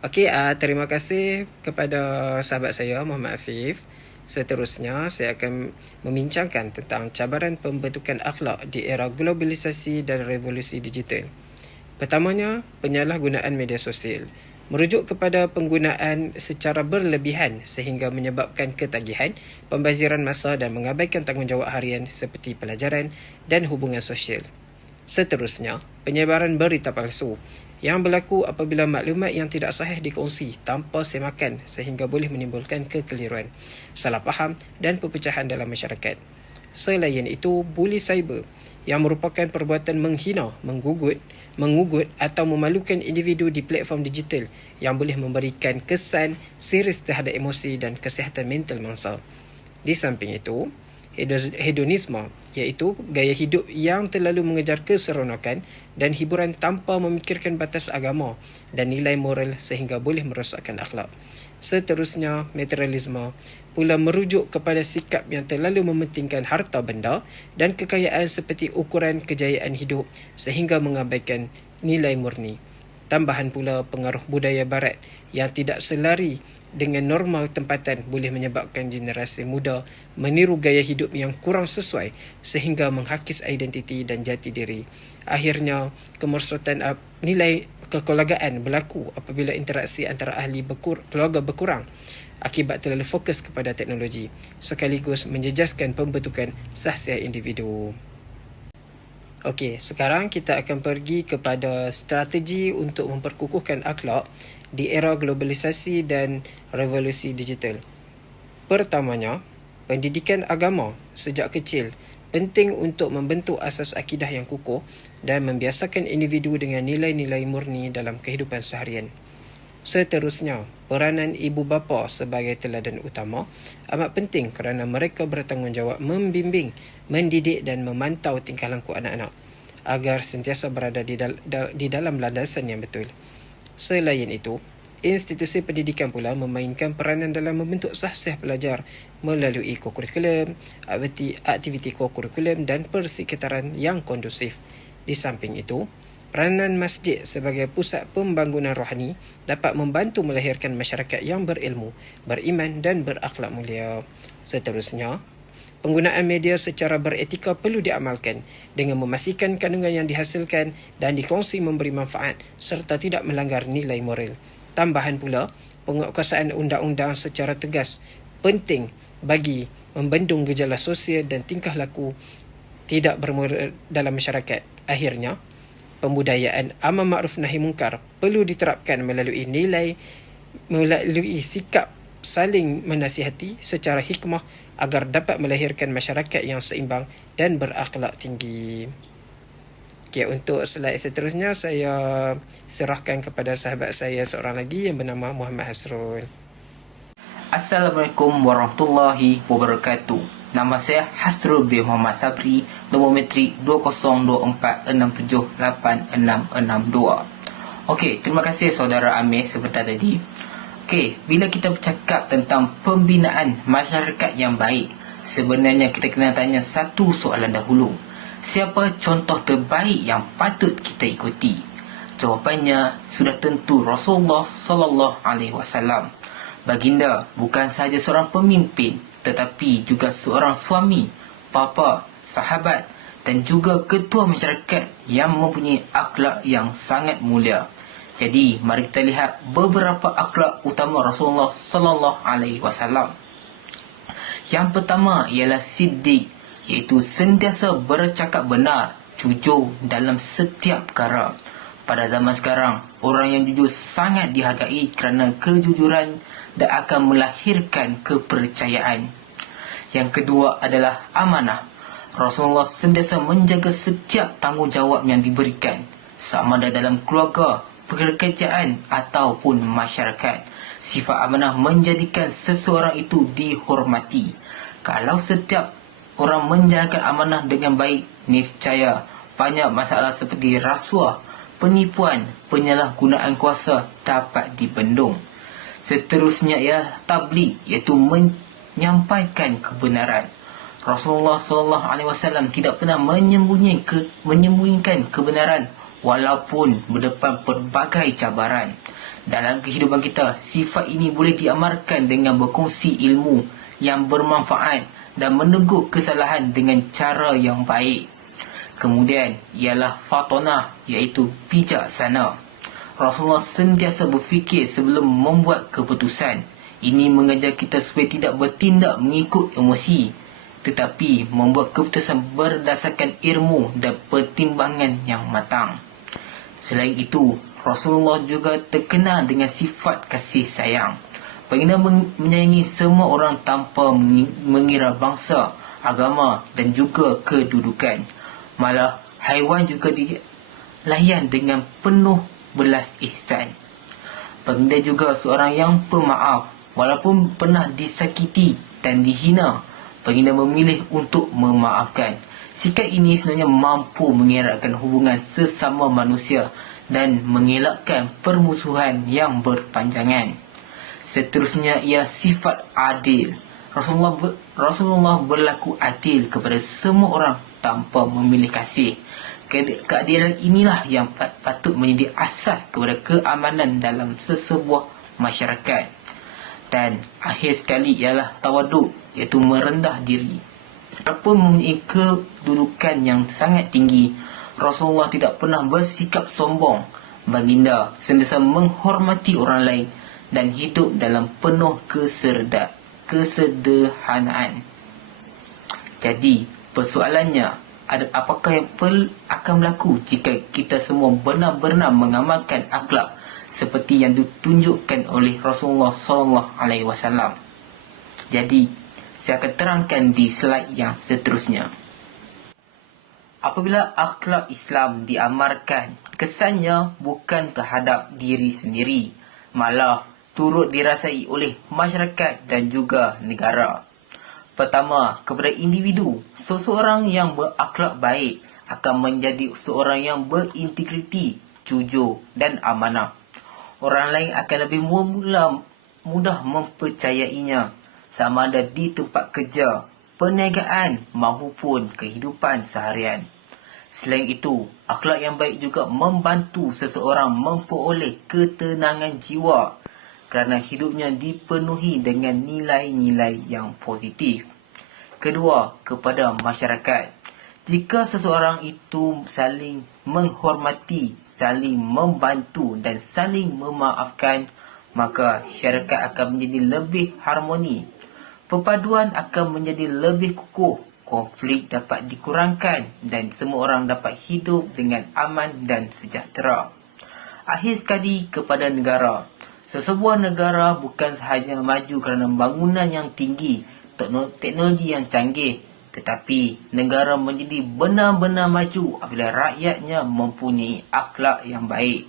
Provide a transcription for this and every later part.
Okey, terima kasih kepada sahabat saya Muhammad Afif. Seterusnya, saya akan membincangkan tentang cabaran pembentukan akhlak di era globalisasi dan revolusi digital. Pertamanya, penyalahgunaan media sosial. Merujuk kepada penggunaan secara berlebihan sehingga menyebabkan ketagihan, pembaziran masa dan mengabaikan tanggungjawab harian seperti pelajaran dan hubungan sosial. Seterusnya, penyebaran berita palsu yang berlaku apabila maklumat yang tidak sahih dikongsi tanpa semakan sehingga boleh menimbulkan kekeliruan, salah faham dan perpecahan dalam masyarakat. Selain itu, buli cyber yang merupakan perbuatan menghina, mengugut atau memalukan individu di platform digital yang boleh memberikan kesan serius terhadap emosi dan kesihatan mental mangsa. Di samping itu, hedonisme iaitu gaya hidup yang terlalu mengejar keseronokan dan hiburan tanpa memikirkan batas agama dan nilai moral sehingga boleh merosakkan akhlak. Seterusnya, materialisme pula merujuk kepada sikap yang terlalu mementingkan harta benda dan kekayaan seperti ukuran kejayaan hidup sehingga mengabaikan nilai murni. Tambahan pula pengaruh budaya barat yang tidak selari dengan norma tempatan boleh menyebabkan generasi muda meniru gaya hidup yang kurang sesuai sehingga menghakis identiti dan jati diri. Akhirnya, kemerosotan nilai kekeluargaan berlaku apabila interaksi antara ahli keluarga berkurang akibat terlalu fokus kepada teknologi, sekaligus menjejaskan pembentukan sahsiah individu. Okey, sekarang kita akan pergi kepada strategi untuk memperkukuhkan akhlak di era globalisasi dan revolusi digital. Pertamanya, pendidikan agama sejak kecil penting untuk membentuk asas akidah yang kukuh dan membiasakan individu dengan nilai-nilai murni dalam kehidupan seharian. Seterusnya, peranan ibu bapa sebagai teladan utama amat penting kerana mereka bertanggungjawab membimbing, mendidik dan memantau tingkah laku anak-anak agar sentiasa berada di dalam landasan yang betul. Selain itu, institusi pendidikan pula memainkan peranan dalam membentuk sahsiah pelajar melalui kokurikulum, aktiviti kokurikulum dan persekitaran yang kondusif. Di samping itu, peranan masjid sebagai pusat pembangunan rohani dapat membantu melahirkan masyarakat yang berilmu, beriman dan berakhlak mulia. Seterusnya, penggunaan media secara beretika perlu diamalkan dengan memastikan kandungan yang dihasilkan dan dikongsi memberi manfaat serta tidak melanggar nilai moral. Tambahan pula, penguatkuasaan undang-undang secara tegas penting bagi membendung gejala sosial dan tingkah laku tidak bermoral dalam masyarakat. Akhirnya, pembudayaan amar ma'ruf nahi munkar perlu diterapkan melalui sikap saling menasihati secara hikmah agar dapat melahirkan masyarakat yang seimbang dan berakhlak tinggi. Okay, untuk slide seterusnya saya serahkan kepada sahabat saya seorang lagi yang bernama Muhammad Hasrul. Assalamualaikum warahmatullahi wabarakatuh. Nama saya Hasrul bin Muhammad Sabri, nombor metrik 2024678662. Okey, terima kasih saudara Amir sebentar tadi. Okey, bila kita bercakap tentang pembinaan masyarakat yang baik, sebenarnya kita kena tanya satu soalan dahulu. Siapa contoh terbaik yang patut kita ikuti? Jawapannya sudah tentu Rasulullah sallallahu alaihi wasallam. Baginda bukan sahaja seorang pemimpin, tetapi juga seorang suami, bapa, sahabat dan juga ketua masyarakat yang mempunyai akhlak yang sangat mulia. Jadi, mari kita lihat beberapa akhlak utama Rasulullah sallallahu alaihi wasallam. Yang pertama ialah siddiq, iaitu sentiasa bercakap benar, jujur dalam setiap perkara. Pada zaman sekarang, orang yang jujur sangat dihargai kerana kejujuran dan akan melahirkan kepercayaan. Yang kedua adalah amanah. Rasulullah sentiasa menjaga setiap tanggungjawab yang diberikan, sama ada dalam keluarga, pekerjaan ataupun masyarakat. Sifat amanah menjadikan seseorang itu dihormati. Kalau setiap orang menjalankan amanah dengan baik, niscaya banyak masalah seperti rasuah, penipuan, penyalahgunaan kuasa dapat dibendung. Seterusnya ialah tabligh, iaitu menyampaikan kebenaran. Rasulullah SAW tidak pernah menyembunyikan kebenaran walaupun berdepan pelbagai cabaran. Dalam kehidupan kita, sifat ini boleh diamalkan dengan berkongsi ilmu yang bermanfaat dan menegur kesalahan dengan cara yang baik. Kemudian ialah fatonah, iaitu bijaksana. Rasulullah sentiasa berfikir sebelum membuat keputusan. Ini mengajar kita supaya tidak bertindak mengikut emosi, tetapi membuat keputusan berdasarkan ilmu dan pertimbangan yang matang. Selain itu, Rasulullah juga terkenal dengan sifat kasih sayang. Baginda menyayangi semua orang tanpa mengira bangsa, agama dan juga kedudukan. Malah, haiwan juga dilayan dengan penuh belas ihsan. Baginda juga seorang yang pemaaf. Walaupun pernah disakiti dan dihina, baginda memilih untuk memaafkan. Sikap ini sebenarnya mampu mengeratkan hubungan sesama manusia dan mengelakkan permusuhan yang berpanjangan. Seterusnya ialah sifat adil. Rasulullah berlaku adil kepada semua orang tanpa memilih kasih. Keadilan inilah yang patut menjadi asas kepada keamanan dalam sesebuah masyarakat. Dan akhir sekali ialah tawaduk, iaitu merendah diri. Walaupun mempunyai kedudukan yang sangat tinggi, Rasulullah tidak pernah bersikap sombong. Baginda sentiasa menghormati orang lain dan hidup dalam penuh kesederhanaan. Jadi, persoalannya, apakah yang akan berlaku jika kita semua benar-benar mengamalkan akhlak seperti yang ditunjukkan oleh Rasulullah SAW? Jadi, saya akan terangkan di slide yang seterusnya. Apabila akhlak Islam diamalkan, kesannya bukan terhadap diri sendiri, malah turut dirasai oleh masyarakat dan juga negara. Pertama, kepada individu, seseorang yang berakhlak baik akan menjadi seorang yang berintegriti, jujur dan amanah. Orang lain akan lebih mudah mempercayainya, sama ada di tempat kerja, perniagaan maupun kehidupan seharian. Selain itu, akhlak yang baik juga membantu seseorang memperoleh ketenangan jiwa kerana hidupnya dipenuhi dengan nilai-nilai yang positif. Kedua, kepada masyarakat. Jika seseorang itu saling menghormati, saling membantu dan saling memaafkan, maka syarikat akan menjadi lebih harmoni. Perpaduan akan menjadi lebih kukuh, konflik dapat dikurangkan dan semua orang dapat hidup dengan aman dan sejahtera. Akhir sekali, kepada negara. Sesebuah negara bukan sahaja maju kerana bangunan yang tinggi, teknologi yang canggih, tetapi negara menjadi benar-benar maju apabila rakyatnya mempunyai akhlak yang baik.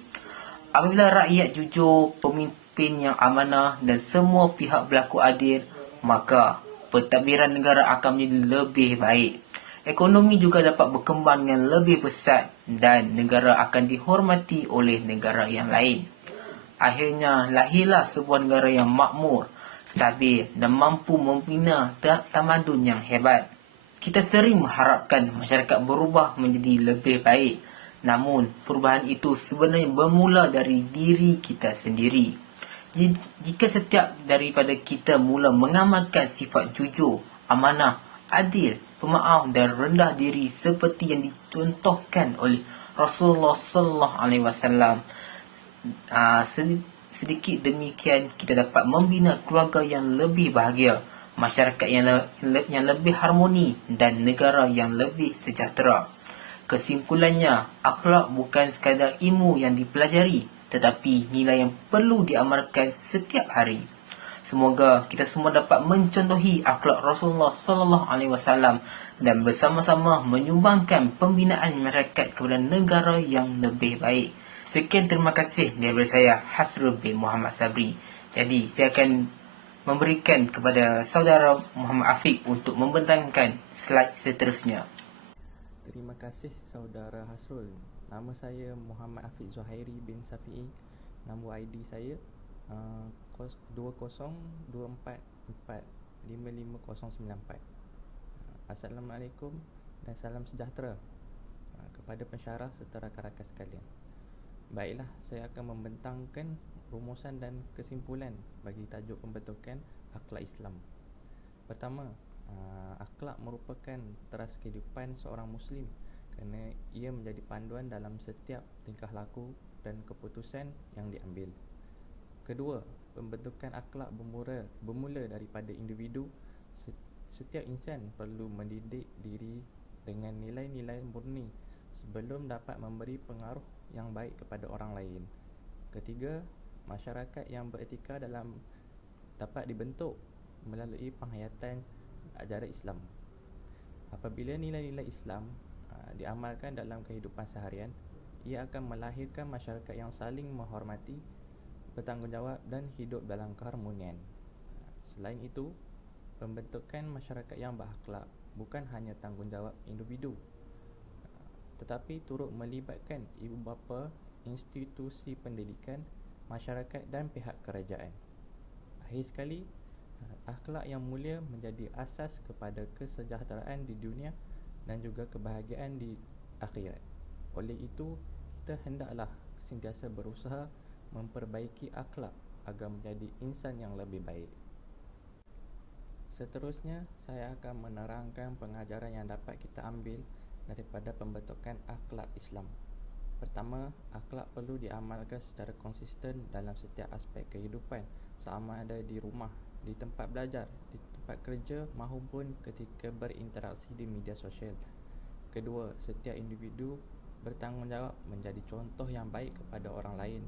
Apabila rakyat jujur, pemimpin yang amanah dan semua pihak berlaku adil, maka pentadbiran negara akan menjadi lebih baik. Ekonomi juga dapat berkembang dengan lebih pesat dan negara akan dihormati oleh negara yang lain. Akhirnya, lahirlah sebuah negara yang makmur, stabil dan mampu membina tamadun yang hebat. Kita sering mengharapkan masyarakat berubah menjadi lebih baik. Namun, perubahan itu sebenarnya bermula dari diri kita sendiri. Jika setiap daripada kita mula mengamalkan sifat jujur, amanah, adil, pemaaf dan rendah diri seperti yang dicontohkan oleh Rasulullah SAW, sedikit demikian kita dapat membina keluarga yang lebih bahagia, masyarakat yang lebih harmoni dan negara yang lebih sejahtera. Kesimpulannya, akhlak bukan sekadar ilmu yang dipelajari, tetapi nilai yang perlu diamalkan setiap hari. Semoga kita semua dapat mencontohi akhlak Rasulullah SAW dan bersama-sama menyumbangkan pembinaan masyarakat kepada negara yang lebih baik. Sekian, terima kasih daripada saya, Hasrul bin Muhammad Sabri. Jadi, saya akan memberikan kepada saudara Muhammad Afiq untuk membentangkan slide seterusnya. Terima kasih saudara Hasrul. Nama saya Muhammad Afiq Zuhairi bin Safi'i. Nombor ID saya 20244555094. Assalamualaikum dan salam sejahtera. kepada pensyarah serta rakan-rakan sekalian. Baiklah, saya akan membentangkan rumusan dan kesimpulan bagi tajuk pembentukan akhlak Islam. Pertama, akhlak merupakan teras kehidupan seorang Muslim kerana ia menjadi panduan dalam setiap tingkah laku dan keputusan yang diambil. Kedua, pembentukan akhlak bermula daripada individu. Setiap insan perlu mendidik diri dengan nilai-nilai murni sebelum dapat memberi pengaruh yang baik kepada orang lain. Ketiga, masyarakat yang beretika dapat dibentuk melalui penghayatan ajaran Islam. Apabila nilai-nilai Islam diamalkan dalam kehidupan seharian, ia akan melahirkan masyarakat yang saling menghormati, bertanggungjawab dan hidup dalam keharmonian. Selain itu, pembentukan masyarakat yang berakhlak bukan hanya tanggungjawab individu, tetapi turut melibatkan ibu bapa, institusi pendidikan, masyarakat dan pihak kerajaan. Akhir sekali, akhlak yang mulia menjadi asas kepada kesejahteraan di dunia dan juga kebahagiaan di akhirat. Oleh itu, kita hendaklah sentiasa berusaha memperbaiki akhlak agar menjadi insan yang lebih baik. Seterusnya, saya akan menerangkan pengajaran yang dapat kita ambil daripada pembentukan akhlak Islam. Pertama, akhlak perlu diamalkan secara konsisten dalam setiap aspek kehidupan, sama ada di rumah, di tempat belajar, di tempat kerja maupun ketika berinteraksi di media sosial. Kedua, setiap individu bertanggungjawab menjadi contoh yang baik kepada orang lain.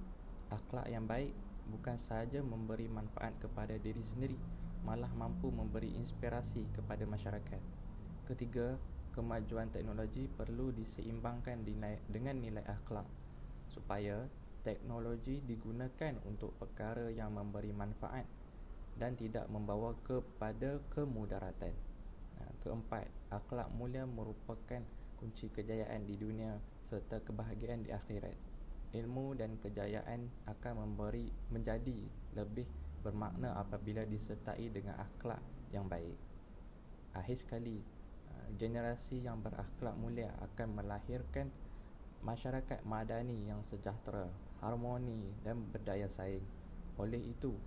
Akhlak yang baik bukan sahaja memberi manfaat kepada diri sendiri, malah mampu memberi inspirasi kepada masyarakat. Ketiga, kemajuan teknologi perlu diseimbangkan dengan nilai akhlak supaya teknologi digunakan untuk perkara yang memberi manfaat dan tidak membawa kepada kemudaratan. Keempat, akhlak mulia merupakan kunci kejayaan di dunia serta kebahagiaan di akhirat. Ilmu dan kejayaan akan menjadi lebih bermakna apabila disertai dengan akhlak yang baik. Akhir sekali, generasi yang berakhlak mulia akan melahirkan masyarakat madani yang sejahtera, harmoni dan berdaya saing. Oleh itu,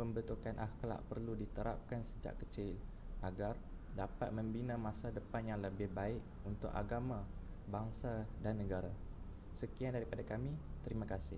pembentukan akhlak perlu diterapkan sejak kecil agar dapat membina masa depan yang lebih baik untuk agama, bangsa dan negara. Sekian daripada kami. Terima kasih.